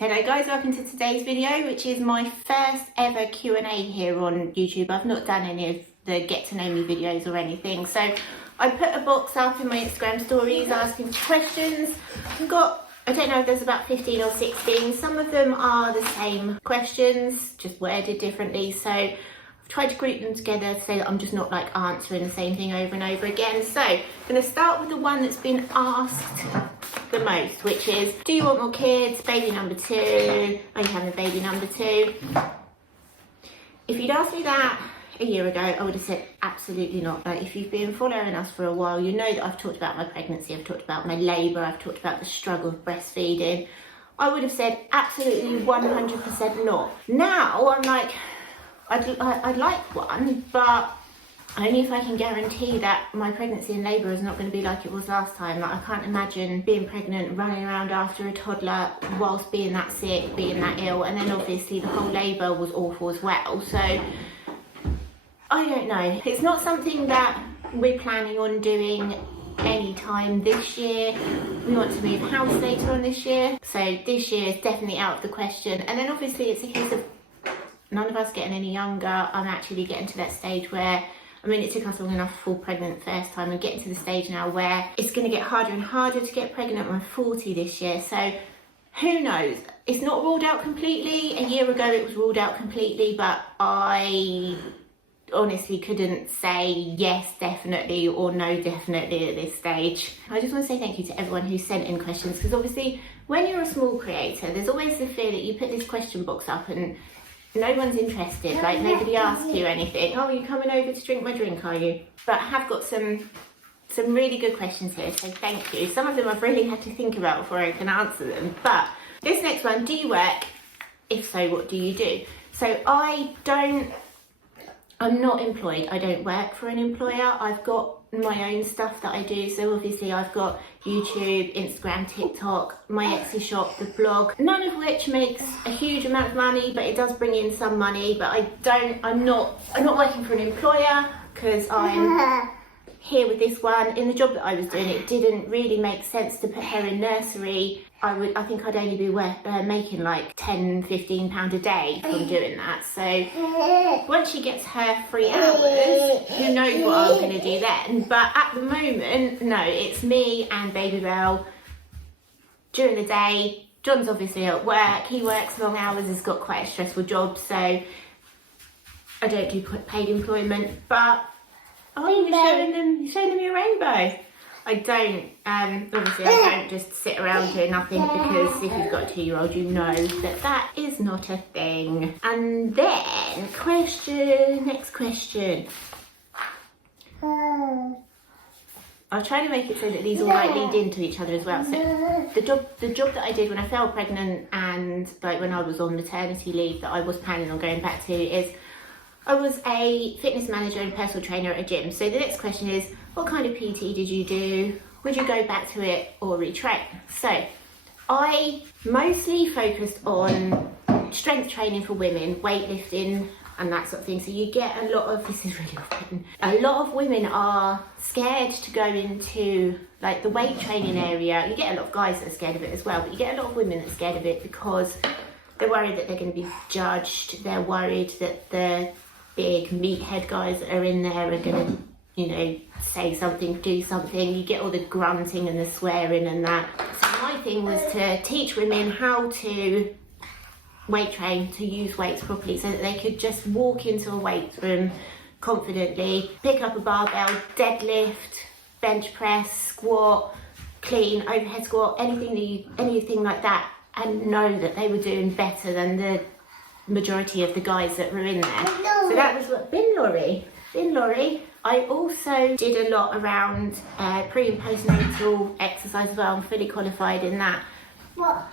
Hello guys, welcome to today's video, which is my first ever Q&A here on YouTube. I've not done any of the get to know me videos or anything, so I put a box up in my Instagram stories asking questions. I don't know if there's about 15 or 16. Some of them are the same questions, just worded differently, so I've tried to group them together so that I'm just not like answering the same thing over and over again. So I'm going to start with the one that's been asked the most, which is, do you want more kids? Baby number 2. Are you having a baby number 2? If you'd asked me that a year ago, I would have said absolutely not. Like, if you've been following us for a while, you know that I've talked about my pregnancy, I've talked about my labour, I've talked about the struggle of breastfeeding. I would have said absolutely 100% not. Now I'm like, I'd like one, but only if I can guarantee that my pregnancy and labour is not going to be like it was last time. Like, I can't imagine being pregnant, running around after a toddler whilst being that sick, being that ill, and then obviously the whole labour was awful as well. So I don't know. It's not something that we're planning on doing anytime this year. We want to move house later on this year, so this year is definitely out of the question. And then obviously it's a case of none of us getting any younger. I'm actually getting to that stage where, I mean, it took us long enough to fall pregnant the first time, and getting to the stage now where it's going to get harder and harder to get pregnant. I'm 40 this year, so who knows? It's not ruled out completely. A year ago it was ruled out completely, but I honestly couldn't say yes definitely or no definitely at this stage. I just want to say thank you to everyone who sent in questions, because obviously when you're a small creator, there's always the fear that you put this question box up and no one's interested, like nobody asks you anything. Oh, are you coming over to drink my drink, are you? But I have got some really good questions here, so thank you. Some of them I've really had to think about before I can answer them. But this next one, do you work? If so, what do you do? So I'm not employed. I don't work for an employer. I've got my own stuff that I do. So obviously I've got YouTube, Instagram, TikTok, my Etsy shop, the blog, none of which makes a huge amount of money, but it does bring in some money. But I'm not working for an employer, because I'm here with this one. In the job that I was doing, it didn't really make sense to put her in nursery. I think I'd only be making like £10-15 a day from doing that. So once she gets her 3 hours, who knows what I'm going to do then. But at the moment, no, it's me and Baby Bell during the day. John's obviously at work. He works long hours, has got quite a stressful job, so I don't do paid employment. But you're showing them your rainbow. I don't, obviously I don't just sit around doing nothing, because if you've got a 2-year-old, you know that that is not a thing. And then, next question. I'll try to make it so that these all like lead into each other as well. So the job that I did when I fell pregnant and like when I was on maternity leave that I was planning on going back to is, I was a fitness manager and personal trainer at a gym. So the next question is, what kind of PT did you do? Would you go back to it or retrain? So I mostly focused on strength training for women, weightlifting and that sort of thing. So you get a lot of, this is really often, a lot of women are scared to go into like the weight training area. You get a lot of guys that are scared of it as well, but you get a lot of women that are scared of it because they're worried that they're going to be judged. They're worried that the big meathead guys that are in there are going to, you know, say something, do something. You get all the grunting and the swearing and that. So my thing was to teach women how to weight train, to use weights properly, so that they could just walk into a weight room confidently, pick up a barbell, deadlift, bench press, squat, clean, overhead squat, anything like that, and know that they were doing better than the majority of the guys that were in there. So that was what, Bin Laurie. I also did a lot around pre and postnatal exercise as well. I'm fully qualified in that.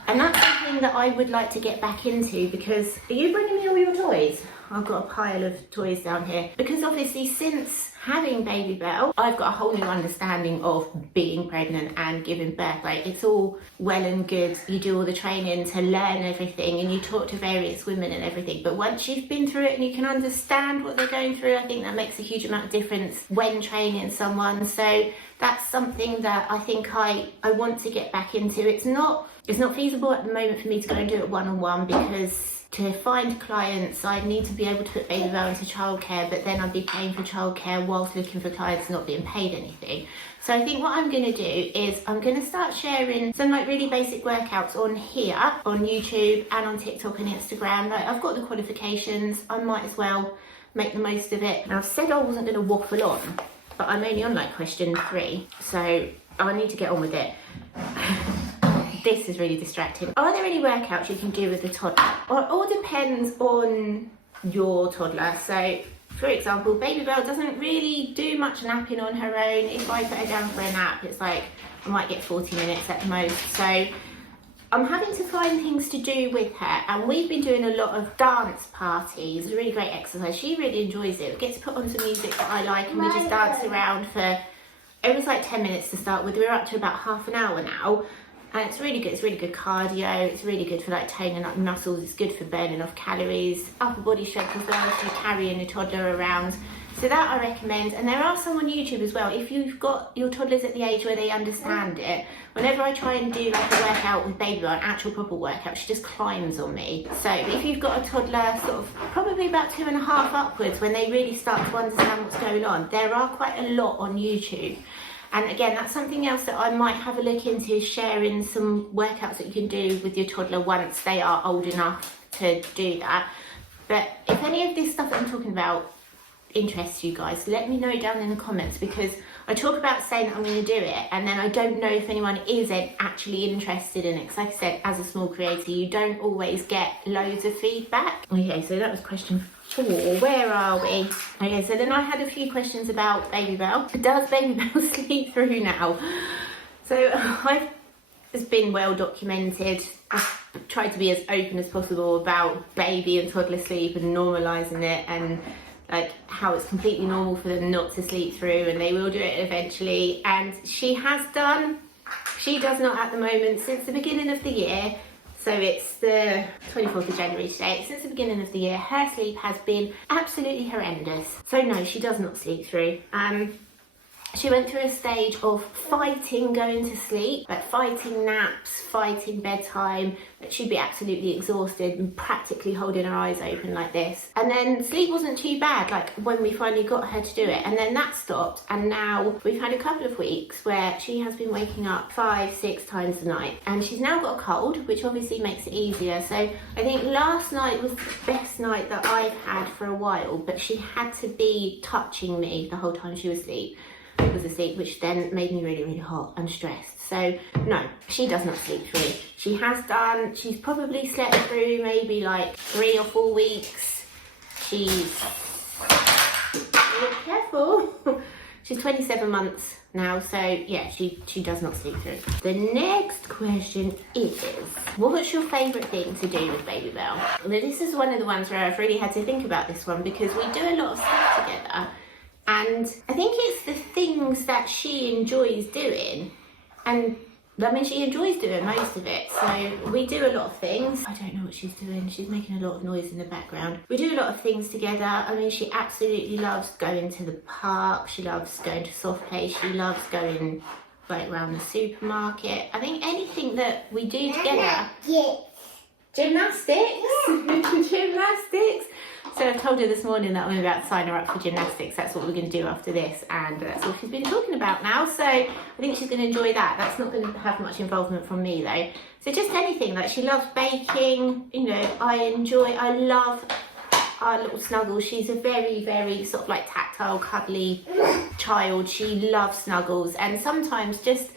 And that's something that I would like to get back into, because, are you bringing me all your toys? I've got a pile of toys down here. Because obviously since having Baby Bell, I've got a whole new understanding of being pregnant and giving birth. Like, it's all well and good, you do all the training to learn everything and you talk to various women and everything, but once you've been through it and you can understand what they're going through, I think that makes a huge amount of difference when training someone. So that's something that I think I want to get back into. It's not feasible at the moment for me to go and do it one-on-one, because to find clients, I need to be able to put Baby Bell into childcare, but then I'd be paying for childcare whilst looking for clients not being paid anything. So I think what I'm going to do is I'm going to start sharing some like really basic workouts on here, on YouTube and on TikTok and Instagram. Like, I've got the qualifications, I might as well make the most of it. Now, I've said I wasn't going to waffle on, but I'm only on like question 3, so I need to get on with it. This is really distracting. Are there any workouts you can do with the toddler? Well, it all depends on your toddler. So, for example, Baby Bell doesn't really do much napping on her own. If I put her down for a nap, it's like I might get 40 minutes at the most. So I'm having to find things to do with her, and we've been doing a lot of dance parties. It's a really great exercise. She really enjoys it. We get to put on some music that I like, and we just dance around for, it was like 10 minutes to start with. We're up to about half an hour now. And it's really good. It's really good cardio. It's really good for like toning up muscles. It's good for burning off calories. Upper body strength as well if you're carrying a toddler around. So that I recommend. And there are some on YouTube as well. If you've got your toddlers at the age where they understand it, whenever I try and do like a workout with Baby Bell, an actual proper workout, she just climbs on me. So if you've got a toddler sort of probably about 2.5 upwards, when they really start to understand what's going on, there are quite a lot on YouTube. And again, that's something else that I might have a look into, sharing some workouts that you can do with your toddler once they are old enough to do that. But if any of this stuff that I'm talking about interests you guys, let me know down in the comments, because I talk about saying that I'm going to do it and then I don't know if anyone is actually interested in it, because like I said, as a small creator, you don't always get loads of feedback. Okay, so that was question 4. Where are we? Okay, so then I had a few questions about Baby Bell. Does Baby Bell sleep through now? So it's been well documented. I've tried to be as open as possible about baby and toddler sleep and normalising it, and like how it's completely normal for them not to sleep through, and they will do it eventually. And she has done. She does not at the moment since the beginning of the year. So it's the 24th of January today. Since the beginning of the year, her sleep has been absolutely horrendous. So no, she does not sleep through. She went through a stage of fighting going to sleep, like fighting naps, fighting bedtime. She'd be absolutely exhausted and practically holding her eyes open like this. And then sleep wasn't too bad, like when we finally got her to do it. And then that stopped. And now we've had a couple of weeks where she has been waking up 5-6 times a night. And she's now got a cold, which obviously makes it easier. So I think last night was the best night that I've had for a while, but she had to be touching me the whole time she was asleep. Which then made me really, really hot and stressed. So no, she does not sleep through. She has done, she's probably slept through maybe like 3 or 4 weeks. She's, careful, she's 27 months now, so yeah, she does not sleep through. The next question is, what's your favourite thing to do with Baby Bell? Now, this is one of the ones where I've really had to think about this one, because we do a lot of stuff together. And I think it's the things that she enjoys doing. And I mean, she enjoys doing most of it. So we do a lot of things. I don't know what she's doing. She's making a lot of noise in the background. We do a lot of things together. I mean, she absolutely loves going to the park. She loves going to soft play. She loves going like around the supermarket. I think anything that we do together. Gymnastics. Gymnastics. So I told her this morning that I'm about to sign her up for gymnastics. That's what we're going to do after this, and that's all she's been talking about now. So I think she's going to enjoy that. That's not going to have much involvement from me though. So just anything, like she loves baking, you know, I love our little Snuggles. She's a very, very sort of like tactile, cuddly child. She loves Snuggles, and sometimes just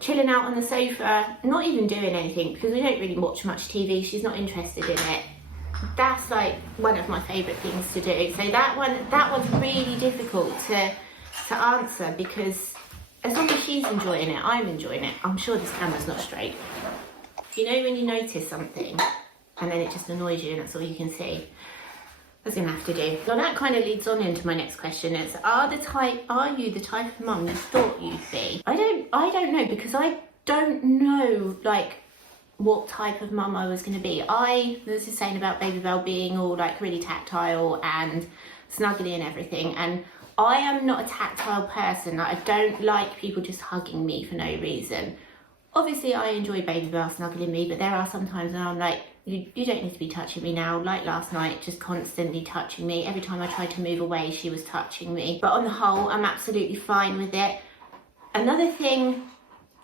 chilling out on the sofa, not even doing anything, because we don't really watch much TV. She's not interested in it. That's like one of my favourite things to do. So that one's really difficult to answer, because as long as she's enjoying it, I'm enjoying it. I'm sure this camera's not straight. You know when you notice something and then it just annoys you and that's all you can see? was gonna have to do. Well, that kind of leads on into my next question. It's, are you the type of mum you thought you'd be? I don't know, because I don't know, like, what type of mum I was going to be. I was just saying about Baby Bell being all like really tactile and snuggly and everything, and I am not a tactile person. Like, I don't like people just hugging me for no reason. Obviously I enjoy Baby Bell snuggling me, but there are some times when I'm like, you don't need to be touching me now. Like last night, just constantly touching me. Every time I tried to move away, she was touching me. But on the whole, I'm absolutely fine with it. Another thing,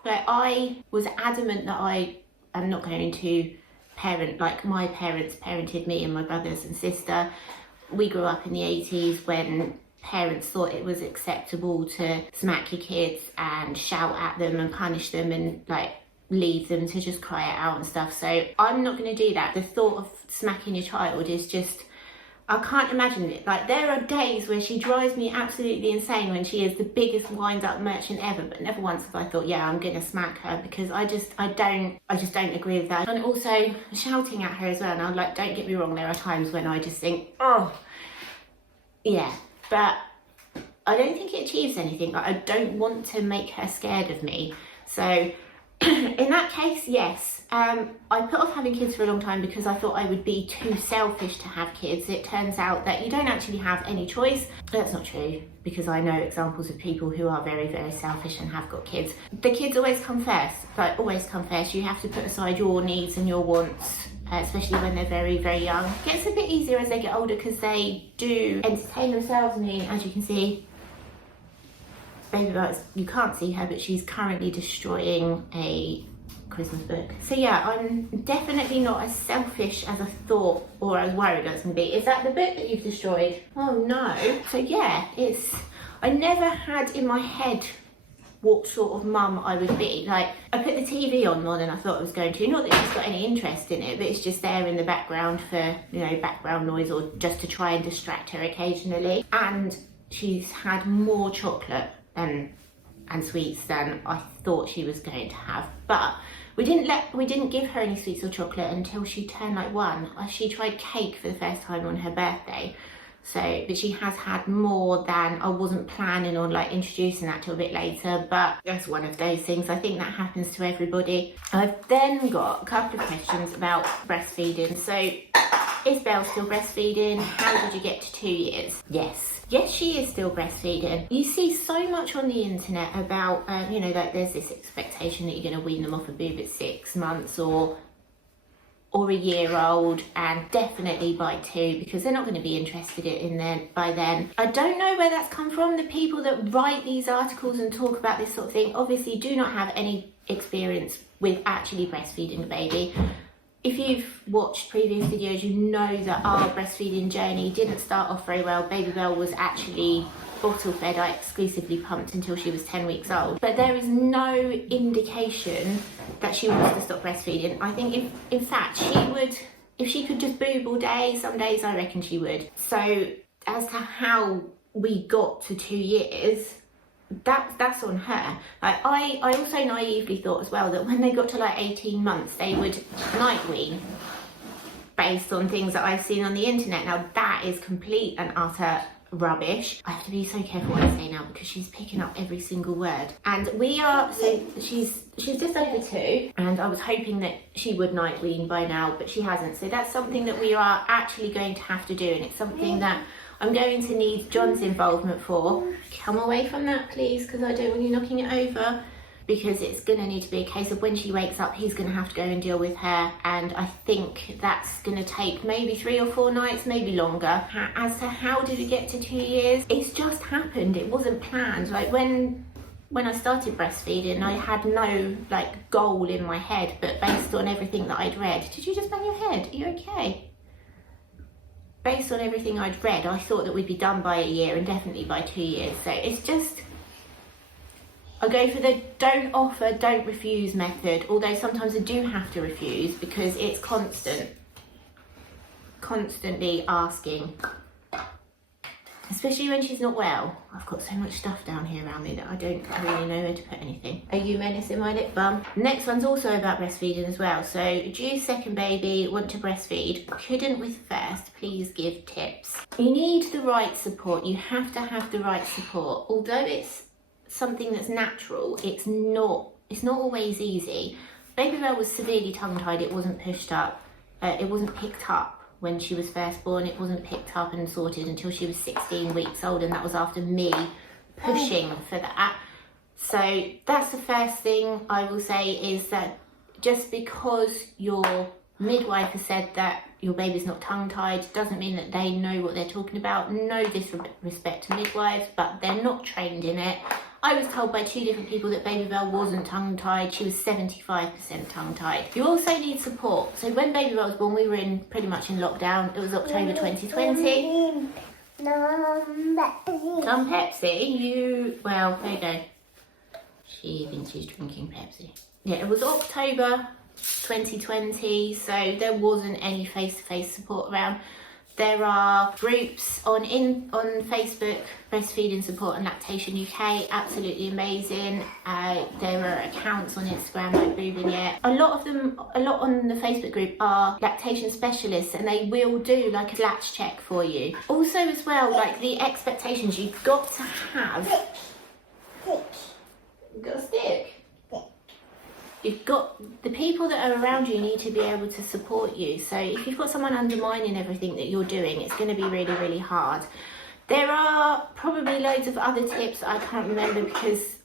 like, I was adamant that I'm not going to parent like my parents parented me and my brothers and sister. We grew up in the 80s when parents thought it was acceptable to smack your kids and shout at them and punish them and like leave them to just cry it out and stuff. So I'm not going to do that. The thought of smacking your child is just, I can't imagine it. Like, there are days where she drives me absolutely insane when she is the biggest wind-up merchant ever, but never once have I thought, yeah, I'm gonna smack her, because I just don't agree with that. And also shouting at her as well. Now, like, don't get me wrong, there are times when I just think, oh, yeah, but I don't think it achieves anything. Like, I don't want to make her scared of me. So in that case, yes. I put off having kids for a long time because I thought I would be too selfish to have kids. It turns out that you don't actually have any choice. That's not true, because I know examples of people who are very, very selfish and have got kids. The kids always come first, like always come first. You have to put aside your needs and your wants, especially when they're very, very young. It gets a bit easier as they get older because they do entertain themselves. I mean, as you can see, Baby Bell, you can't see her, but she's currently destroying a Christmas book. So yeah, I'm definitely not as selfish as I thought or I was worried I was going to be. Is that the book that you've destroyed? Oh no. So yeah, I never had in my head what sort of mum I would be. Like, I put the TV on more than I thought I was going to. Not that she's got any interest in it, but it's just there in the background for, you know, background noise or just to try and distract her occasionally. And she's had more chocolate and sweets than I thought she was going to have. But we didn't give her any sweets or chocolate until she turned like 1. She tried cake for the first time on her birthday. So, but she has had more than, I wasn't planning on like introducing that till a bit later, but that's one of those things. I think that happens to everybody. I've then got a couple of questions about breastfeeding. So, is Belle still breastfeeding? How did you get to 2 years? Yes, she is still breastfeeding. You see so much on the internet about, you know, like there's this expectation that you're going to wean them off a boob at 6 months or a year old, and definitely by 2, because they're not going to be interested in them by then. I don't know where that's come from. The people that write these articles and talk about this sort of thing obviously do not have any experience with actually breastfeeding a baby. If you've watched previous videos, you know that our breastfeeding journey didn't start off very well. Baby Belle was actually bottle fed. I exclusively pumped until she was 10 weeks old. But there is no indication that she wants to stop breastfeeding. I think in fact she would, if she could just boob all day, some days I reckon she would. So as to how we got to 2 years, that's on her. Like, I also naively thought as well that when they got to like 18 months they would night wean based on things that I've seen on the internet. Now that is complete and utter rubbish. I have to be so careful what I say now because she's picking up every single word. And we are, so she's just over 2, and I was hoping that she would night wean by now, but she hasn't. So that's something that we are actually going to have to do, and it's something that I'm going to need John's involvement for. Come away from that, please, because I don't want you knocking it over. Because it's going to need to be a case of when she wakes up, he's going to have to go and deal with her. And I think that's going to take maybe 3 or 4 nights, maybe longer. As to how did it get to 2 years, it's just happened. It wasn't planned. Like when I started breastfeeding, I had no like goal in my head, but based on everything that I'd read. Did you just bang your head? Are you okay? Based on everything I'd read, I thought that we'd be done by a year and definitely by 2 years. So it's just, I go for the don't offer, don't refuse method, although sometimes I do have to refuse because it's constantly asking. especially when she's not well. I've got so much stuff down here around me that I don't really know where to put anything. Are you menacing my lip balm? Next one's also about breastfeeding as well. So, due second baby, want to breastfeed, couldn't with first, please give tips. You need the right support. You have to have the right support. Although it's something that's natural, it's not always easy. Baby Belle was severely tongue-tied. It wasn't pushed up. It wasn't picked up when she was first born. It wasn't picked up and sorted until she was 16 weeks old, and that was after me pushing for that. So that's the first thing I will say, is that just because your midwife has said that your baby's not tongue-tied doesn't mean that they know what they're talking about. No disrespect to midwives, but they're not trained in it. I was told by 2 different people that Baby Belle wasn't tongue-tied. She was 75% tongue-tied. You also need support. So when Baby Belle was born, we were pretty much in lockdown. It was October 2020. Some Pepsi? Well, there you go. She thinks she's drinking Pepsi. Yeah, it was October 2020, so there wasn't any face-to-face support around. There are groups on Facebook, Breastfeeding Support and Lactation UK, absolutely amazing. There are accounts on Instagram like Boobing. A lot on the Facebook group are lactation specialists, and they will do like a latch check for you. Also as well, like the expectations, you've got to have... You've got a stick? You've got the people that are around you need to be able to support you. So if you've got someone undermining everything that you're doing, it's going to be really, really hard. There are probably loads of other tips I can't remember because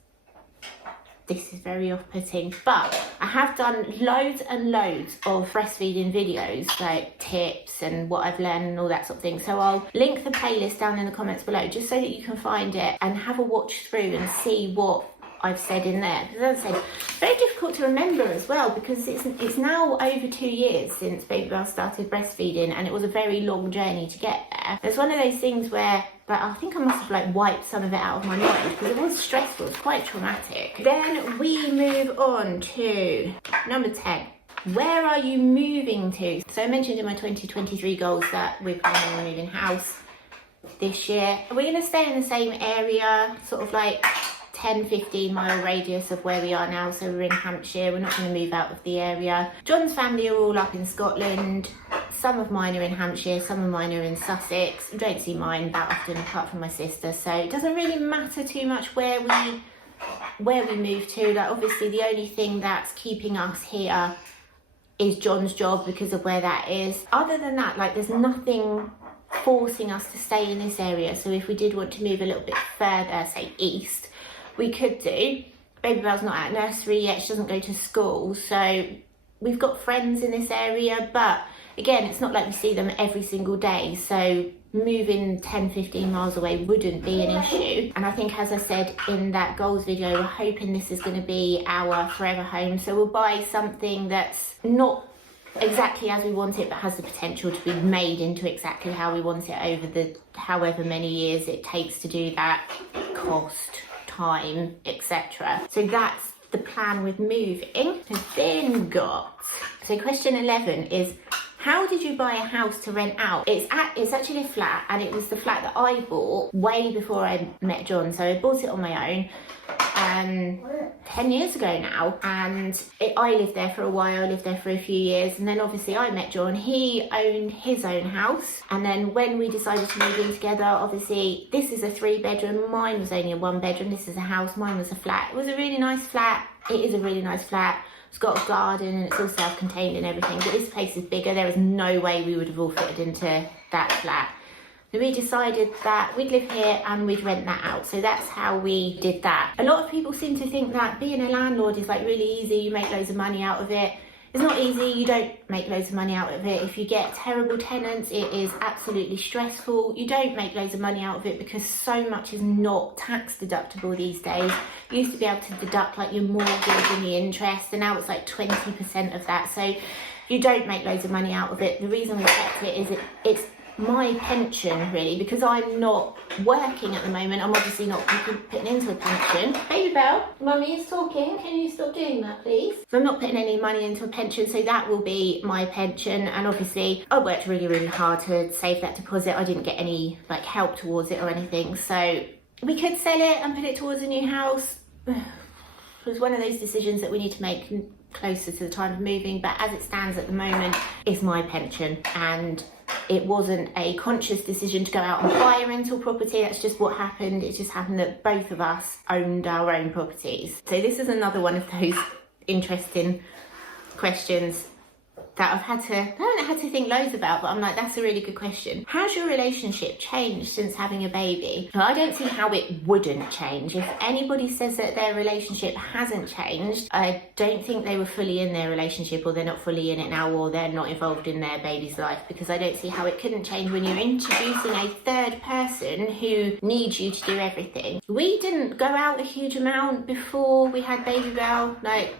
this is very off-putting, but I have done loads and loads of breastfeeding videos, like tips and what I've learned and all that sort of thing. So I'll link the playlist down in the comments below just so that you can find it and have a watch through and see what I've said in there. Because as I said, very difficult to remember as well, because it's now over 2 years since Baby Belle started breastfeeding, and it was a very long journey to get there. It's one of those things where I think I must have like wiped some of it out of my mind because it was stressful, it's quite traumatic. Then we move on to number 10. Where are you moving to? So I mentioned in my 2023 goals that we're planning on moving house this year. We're going to stay in the same area, sort of like 10-15 mile radius of where we are now. So we're in Hampshire, we're not going to move out of the area. John's family are all up in Scotland. Some of mine are in Hampshire, some of mine are in Sussex. You don't see mine that often apart from my sister, so it doesn't really matter too much where we move to. Like obviously the only thing that's keeping us here is John's job because of where that is. Other than that, like there's nothing forcing us to stay in this area. So if we did want to move a little bit further, say east, we could do. Baby Belle's not at nursery yet, she doesn't go to school, so we've got friends in this area, but again, it's not like we see them every single day, so moving 10-15 miles away wouldn't be an issue. And I think, as I said in that goals video, we're hoping this is going to be our forever home, so we'll buy something that's not exactly as we want it but has the potential to be made into exactly how we want it over the however many years it takes to do that, cost, time, etc. So that's the plan with moving. We've then got, so question 11 is, how did you buy a house to rent out? It's actually a flat, and it was the flat that I bought way before I met John. So I bought it on my own 10 years ago now, and I lived there for a while, lived there for a few years, and then obviously I met John. He owned his own house, and then when we decided to move in together, obviously this is a 3-bedroom, mine was only a 1-bedroom, this is a house, mine was a flat. It was a really nice flat, it is a really nice flat. It's got a garden and it's all self-contained and everything, but this place is bigger. There is no way we would have all fitted into that flat. So we decided that we'd live here and we'd rent that out. So that's how we did that. A lot of people seem to think that being a landlord is like really easy, you make loads of money out of it. It's not easy, you don't make loads of money out of it. If you get terrible tenants, it is absolutely stressful. You don't make loads of money out of it because so much is not tax deductible these days. You used to be able to deduct like your mortgage and the interest, and now it's like 20% of that. So you don't make loads of money out of it. The reason we kept it is it's my pension really, because I'm not working at the moment. I'm obviously not putting into a pension. Baby Bell, Mummy is talking. Can you stop doing that, please? So I'm not putting any money into a pension, so that will be my pension. And obviously I worked really, really hard to save that deposit. I didn't get any like help towards it or anything. So we could sell it and put it towards a new house. It was one of those decisions that we need to make closer to the time of moving, but as it stands at the moment, it's my pension, and it wasn't a conscious decision to go out and buy a rental property. That's just what happened. It just happened that both of us owned our own properties. So this is another one of those interesting questions that I haven't had to think loads about, but I'm like, that's a really good question. Has your relationship changed since having a baby? Well, I don't see how it wouldn't change. If anybody says that their relationship hasn't changed, I don't think they were fully in their relationship, or they're not fully in it now, or they're not involved in their baby's life, because I don't see how it couldn't change when you're introducing a third person who needs you to do everything. We didn't go out a huge amount before we had Baby Bell. Like,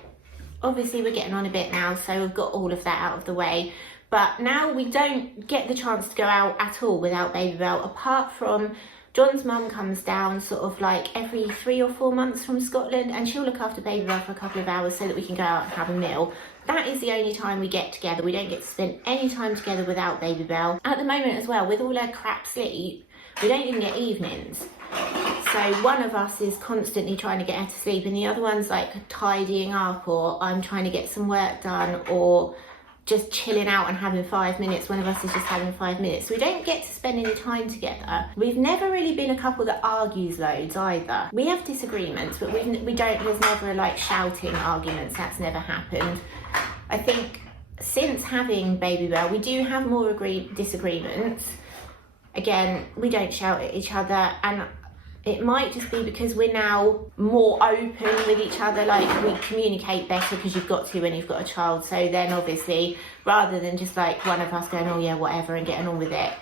obviously we're getting on a bit now, so we've got all of that out of the way, but now we don't get the chance to go out at all without Baby Bell, apart from John's mum comes down sort of like every 3 or 4 months from Scotland, and she'll look after Baby Bell for a couple of hours so that we can go out and have a meal. That is the only time we get together. We don't get to spend any time together without Baby Bell. At the moment as well, with all her crap sleep, we don't even get evenings. So one of us is constantly trying to get her to sleep, and the other one's like tidying up, or I'm trying to get some work done, or just chilling out and having 5 minutes. One of us is just having 5 minutes. So we don't get to spend any time together. We've never really been a couple that argues loads either. We have disagreements, but there's never like shouting arguments. That's never happened. I think since having Baby Bell, we do have more disagreements. Again, we don't shout at each other, and it might just be because we're now more open with each other, like we communicate better, because you've got to when you've got a child. So then obviously, rather than just like one of us going, oh yeah, whatever, and getting on with it,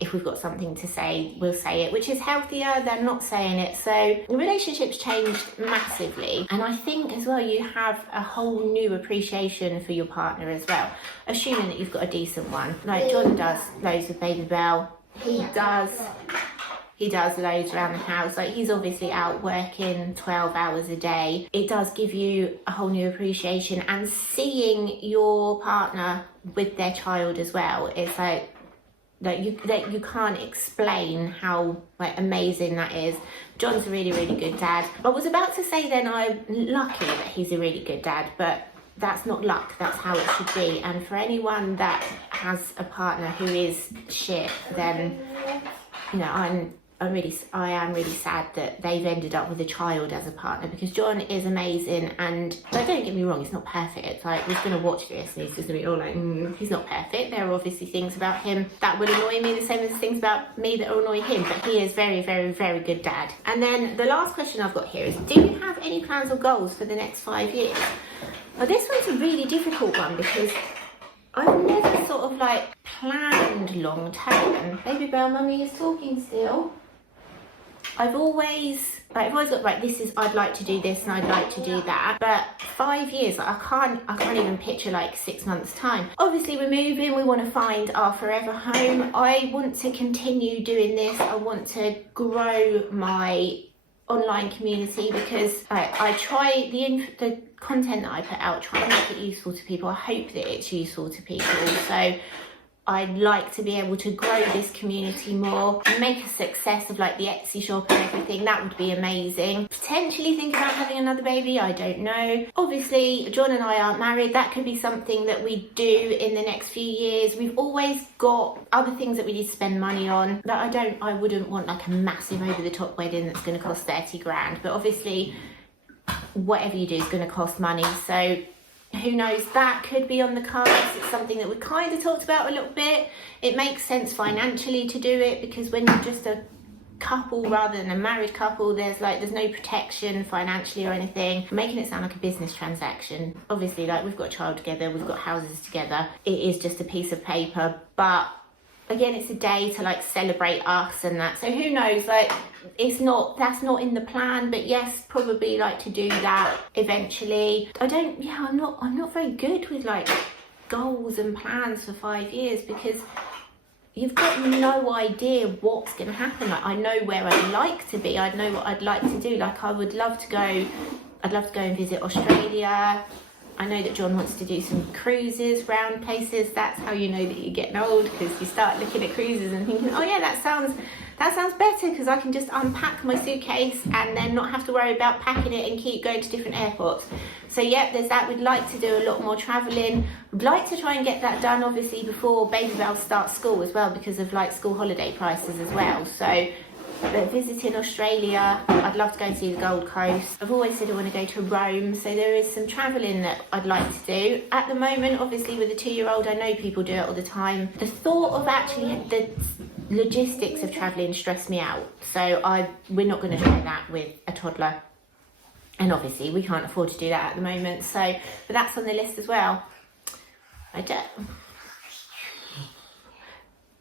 if we've got something to say, we'll say it, which is healthier than not saying it. So the relationship's changed massively. And I think as well, you have a whole new appreciation for your partner as well, assuming that you've got a decent one. Like John does loads with Baby Bell. He does loads around the house. Like, he's obviously out working 12 hours a day. It does give you a whole new appreciation, and seeing your partner with their child as well, it's like you can't explain how like amazing that is. John's a really, really good dad. I was about to say then I'm lucky that he's a really good dad, but that's not luck, that's how it should be. And for anyone that has a partner who is shit, then, you know, I am really sad that they've ended up with a child as a partner, because John is amazing. And like, don't get me wrong, he's not perfect. It's like, he's going to watch this and he's just going to be all like, he's not perfect. There are obviously things about him that will annoy me, the same as things about me that will annoy him, but he is very, very, very good dad. And then the last question I've got here is, do you have any plans or goals for the next 5 years? Well, this one's a really difficult one, because I've never sort of like planned long term. Baby Bell, Mummy is talking still. I've always got, right, I'd like to do this and I'd like to do that. But 5 years, like, I can't even picture like 6 months time. Obviously we're moving, we want to find our forever home. I want to continue doing this. I want to grow my online community, because I try the content that I put out, try and make it useful to people. I hope that it's useful to people. So I'd like to be able to grow this community more and make a success of like the Etsy shop and everything. That would be amazing. Potentially think about having another baby, I don't know. Obviously, John and I aren't married. That could be something that we do in the next few years. We've always got other things that we need to spend money on. That I wouldn't want like a massive over the top wedding that's going to cost 30 grand. But obviously, whatever you do is going to cost money. So who knows, that could be on the cards. It's something that we kind of talked about a little bit. It makes sense financially to do it, because when you're just a couple rather than a married couple, there's no protection financially or anything. I'm making it sound like a business transaction. Obviously, like, we've got a child together, we've got houses together. It is just a piece of paper, but again, it's a day to like celebrate us and that. So who knows, like, that's not in the plan, but yes, probably like to do that eventually. I'm not very good with like goals and plans for 5 years, because you've got no idea what's going to happen. Like, I know where I'd like to be. I know what I'd like to do. Like, I'd love to go and visit Australia. I know that John wants to do some cruises round places. That's how you know that you're getting old, because you start looking at cruises and thinking, oh yeah, that sounds better, because I can just unpack my suitcase and then not have to worry about packing it and keep going to different airports. So yeah, there's that. We'd like to do a lot more travelling. We'd like to try and get that done obviously before Baby Bell starts school as well, because of like school holiday prices as well. So but visiting Australia, I'd love to go and see the Gold Coast. I've always said I want to go to Rome, so there is some travelling that I'd like to do. At the moment, obviously with a 2-year-old, I know people do it all the time. The thought of actually the logistics of travelling stress me out, so we're not going to try that with a toddler. And obviously we can't afford to do that at the moment, so but that's on the list as well.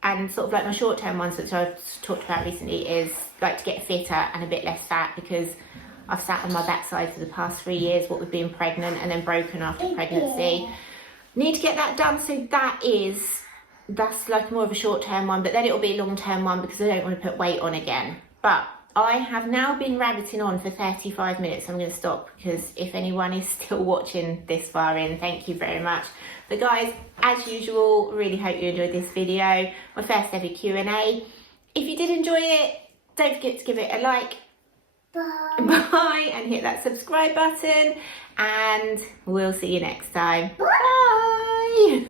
And sort of like my short-term ones, which I've talked about recently, is like to get fitter and a bit less fat, because I've sat on my backside for the past 3 years, what with being pregnant and then broken after pregnancy. Need to get that done, so that's like more of a short-term one, but then it'll be a long-term one because I don't want to put weight on again. But I have now been rabbiting on for 35 minutes. I'm going to stop, because if anyone is still watching this far in, thank you very much. But guys, as usual, really hope you enjoyed this video, my first ever Q&A. If you did enjoy it, don't forget to give it a like. Bye, and hit that subscribe button, and we'll see you next time. Bye.